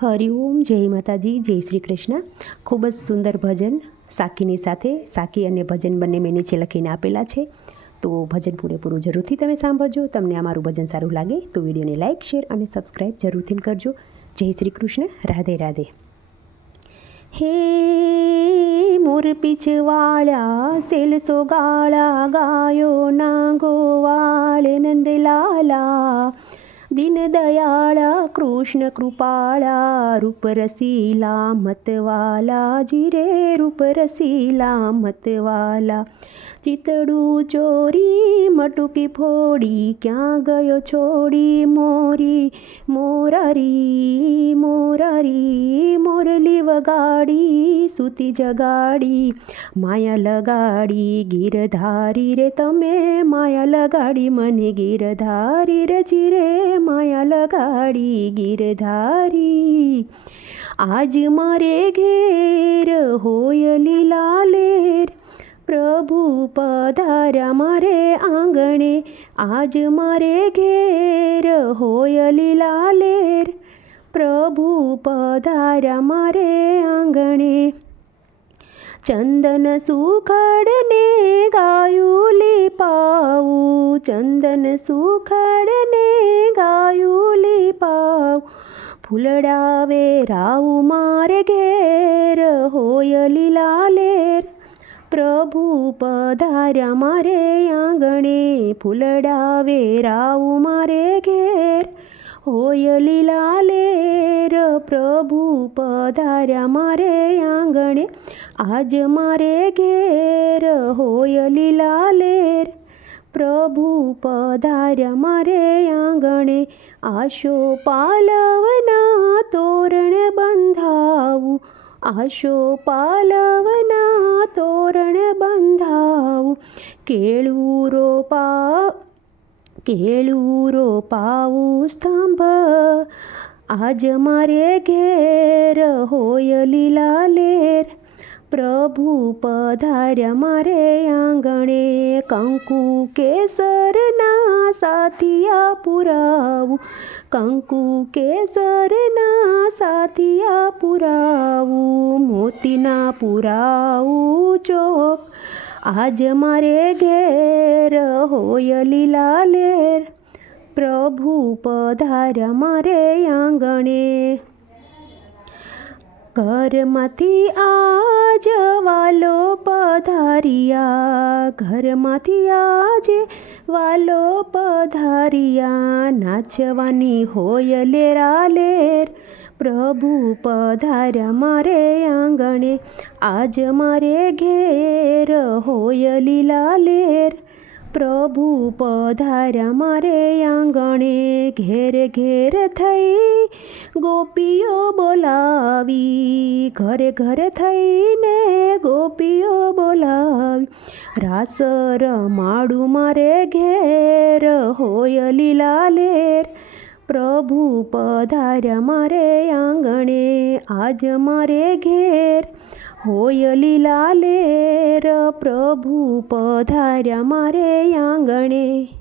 હરિઓમ, જય માતાજી, જય શ્રી કૃષ્ણ. ખૂબ જ સુંદર ભજન સાકીની સાથે. સાકી અને ભજન બંને મેં નીચે લખીને આપેલા છે, તો ભજન પૂરેપૂરું જરૂરથી તમે સાંભળજો. તમને અમારું ભજન સારું લાગે તો વિડીયોને લાઇક, શેર અને સબસ્ક્રાઈબ જરૂરથી કરજો. જય શ્રી કૃષ્ણ. રાધે રાધે. હે મોર પીછવાળા સેલસો ગાળા ગાયો ના ગોવાળ નંદલાલા દીન દયાળા કૃષ્ણ કૃપાળા રૂપ રસીલા મતવાલા જીરે રૂપ રસીલા મતવાલા ચિતડું ચોરી મટુકી ફોડી ક્યાં ગયો છોડી મોરી મોરારી મોરારી મોરલી વગાડી સૂતી જગાડી માયા લગાડી ગીરધારી રે તમે માયા લગાડી મને ગીરધારી રે જીરે માયા લગાડી ગીરધારી આજ મારે ઘેર હોય લીલા લેર પ્રભુ પધાર્યા મારે આંગણે આજ મારે ઘેર હોય લીલા લેર પ્રભુ પધાર્યા મારે આંગણે ચંદન સુખડને ગાયું લીપાવું ચંદન સુખડને ગાયું લીપાવું ફૂલડાવે રાવું મારે ઘેર હોય લીલા લેર પ્રભુ પધાર્યા મારે આંગણે ફૂલડાવે રાવું મારે ઘેર હોય લીલા લેર પ્રભુ પધાર્યા મારે આંગણે આજ મારે ઘેર હોય લીલા લેર પ્રભુ પધાર્યા મારે આંગણે આશો પાલવના તોરણ બંધાવું આશો પાલવના તોરણ બંધાવું કેળું રોપાવું સ્તંભ આજ મારે ઘેર હોય લીલા લેર પ્રભુ પધાર્યા મારે આંગણે કંકુ કેસરના સાથિયા પુરાવું કંકુ કેસરના સાથિયા પુરાવું મોતીના પુરાવું ચોક આજ મારે ઘેર હોય લીલા લેર પ્રભુ પધાર્યા મારે આંગણે ઘરમાંથી આજ વાલો પધારિયા ઘરમાંથી આજે વાલો પધારિયા નાચવાની હોય લેરા લેર પ્રભુ પધાર્યા મારે આંગણે આજ મારે ઘેર હોય લીલા લેર પ્રભુ પધાર્યા મારે આંગણે ઘેર ઘેર થઈ ગોપીઓ બોલાવી ઘરે ઘરે થઈને ગોપીઓ બોલાવી રાસ રમાડું મારે ઘેર હોય લીલા લેર પ્રભુ પધાર્યા મારે આંગણે આજ મારે ઘેર હોય લીલા લેર પ્રભુ પધાર્યા મારે આંગણે.